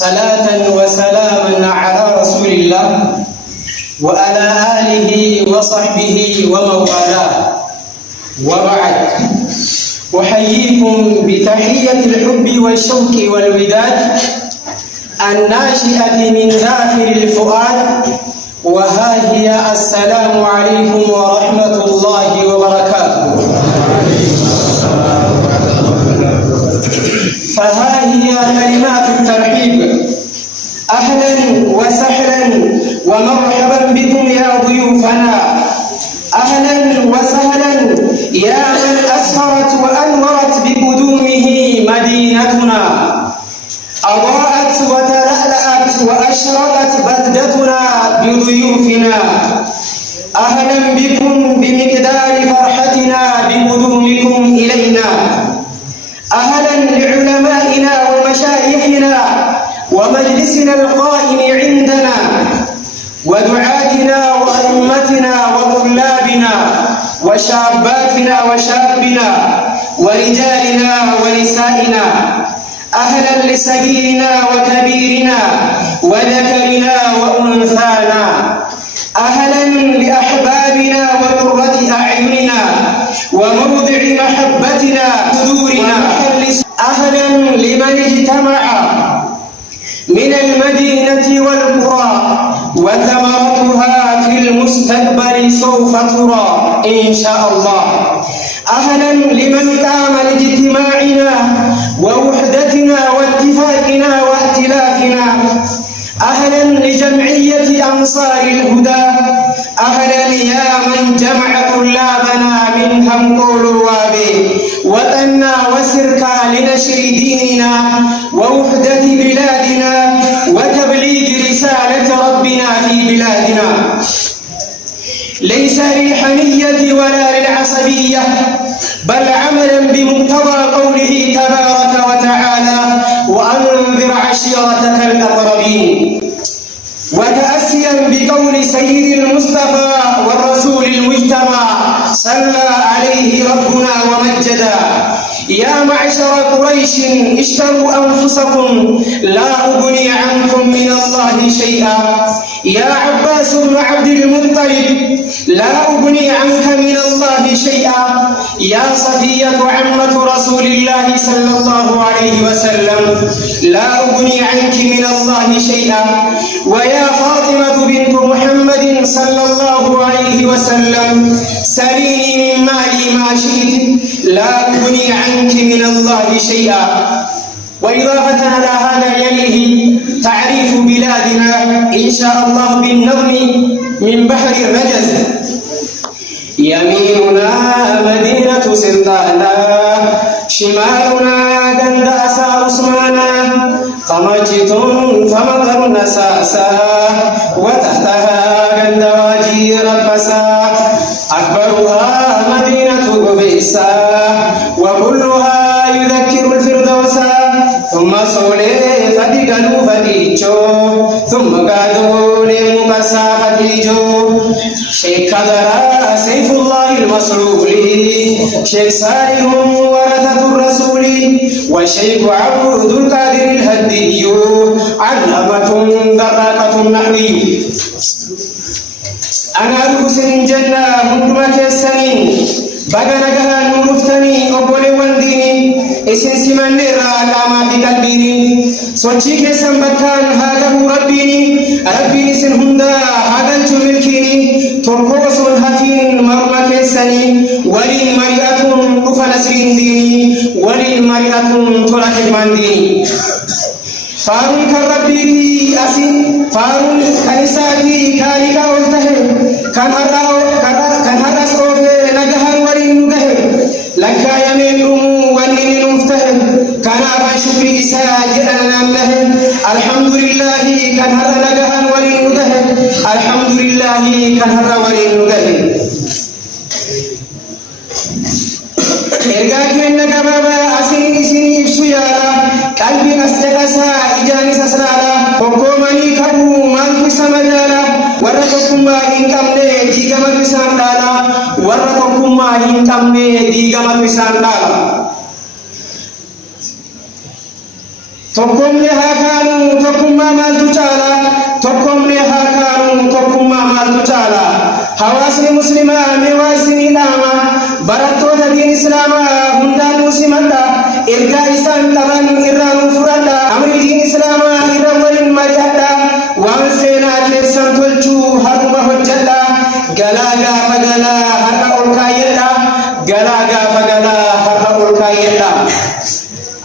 صلاة وسلاما على رسول الله وعلى آله وصحبه ومن والاه، وبعد. أحييكم بتحية الحب والشوق والوداد الناشئة من داخل الفؤاد، وها هي السلام عليكم ورحمة الله وبركاته. فها هي كلمات الترحيب. أهلا وسهلا ومرحبا بكم يا ضيوفنا، أهلا وسهلا يا من أسفرت وأنورت بقدومه مدينتنا، أضاءت وتلألأت وأشرقت بلدتنا بضيوفنا. أهلا بكم بمقدار فرحتنا بقدومكم إلينا. أهلا لعلمائنا ومشايخنا ومجلسنا القائم عندنا ودعاتنا وأئمتنا وطلابنا وشاباتنا وشابنا ورجالنا ونسائنا. أهلا لصغيرنا وكبيرنا وذكرنا وأنثانا. أهلا لأحبابنا وقرة أعيننا وموضع محبتنا صدورنا. أهلا لمن اجتمع من المدينة والقرى وثمرتها في المستقبل سوف ترى إن شاء الله. أهلا لمن قام لاجتماعنا ووحدتنا واتفاقنا وائتلافنا. أهلا لجمعية أنصار الهدى. أهلا يا من جمع طلابنا من همطول الوابي وطنا وسركا لنشر ديننا ووحدة بلادنا وتبليغ رسالة ربنا في بلادنا، ليس للحمية ولا للعصبية، بل عملا بمقتضى قوله تبارك وتعالى: وأنذر عشيرتك الأقربين، وتأسيا بقول سيد المصطفى والرسول المجتمع صلى عليه ربنا ومجدا: يا معشر قريش اشتروا أنفسكم لا أغني عنكم من الله شيئا. يا عباس بن عبد المطلب لا أغني عنك من الله شيئا. يا صفية عمة رسول الله صلى الله عليه وسلم لا أغني عنك من الله شيئا. ويا فاطمة بنت محمد صلى الله عليه وسلم سليني من مالي ما شئت لا أغني عنك من الله شيئا. وإضافة على هذا يليه تعريف بلادنا إن شاء الله بالنظم من بحر الرجز. يميننا مدينة سلطانا، شمالنا جند أسى عثمانا، فمجد فمطر نساسا، وتحتها جند واجي ربسا، أكبرها مدينة قبيسا، وكلها يذكر الفردوسا. ثم سولي فدقلوا فديجو، ثم قادوا لمقسا فتيجو. شيخ قدر سيف الله المسلول، شيخ سالم ورثة الرسول، والشيخ عبد القادر الهدي، علامة دقاقة النحوي. أنا الحسين جنة مدمة السنين بغنغها نورفتني أبولي وانديني إسن سمان راقاما في قلبيني سوچيك سنبكان هاده ربيني سن هندا هاقل جملكيني تركوس الهفين مرمك السنين ولي مريئة قفل سرين ديني ولي مريئة طرح المانديني. فارون كربيني أسين فارون كنساتي كاريكا والته كان هرى سوفي نجهر ورين نجهر لكا يمين رمو ونين نفته كان أبا شكري ساجئ الله. الحمد لله كان هرى نجهر ورين نجهر، الحمد لله كان هرى ورين نجهر. إرجاك من نجابا أسين إسني بسيارة قلبي أستقسا إجاني سسرالا حكومني كبو مانك سمجالا ورقكم ما إنكمني ديغمت ساندالا ورقكم ما إنكمني ديغمت ساندالا. tokkoon haa kaanu tokkummaa maaltu caala tokkoon haa kaanu tokkummaa maaltu caala hawaasni muslimaa meewaa isinii dhaama barattoota diin islaamaa hundaan musimadha ergaa isaan qaban irraa nu fudhadha amrii diin islaamaa irra waliin mari'adha waan seenaa keessan tolchuu haruma hojjedha galaa gaafa galaa har'a ol kaayyadha galaa gaafa galaa har'a ol kaayyadha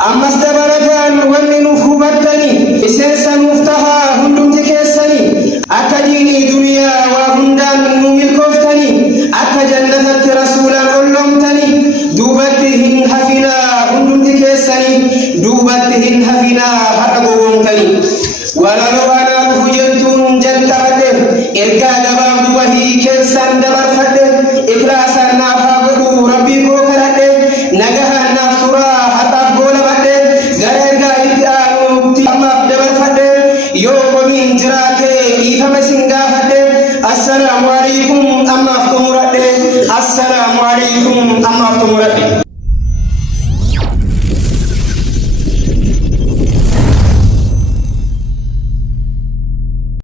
ammas dabalataan wanni nuuf hubattani iseensa nuuf tahaa hundumti keessani akka diinii duniyaa waa hundaan nu milkooftani akka jannatatti rasuulaan olloomtani duubatti hin hafinaa hundumti keessani duubatti hin hafinaa har'a gowwoomtani walaloo anaa dhufu jettuun jalqabadhe ergaa gabaabdu wahii keessan dabarfadhe ikhlaasaan naaf haa godhu rabbii koo kadhadhe nagahaan naaf turaa har'aaf goolabadhe gara ergaa itti aanuutti ammaaf dabarfadhe yoo komiin jiraate dhiifama isin gaafadhe assalaamu alaikum ammaaf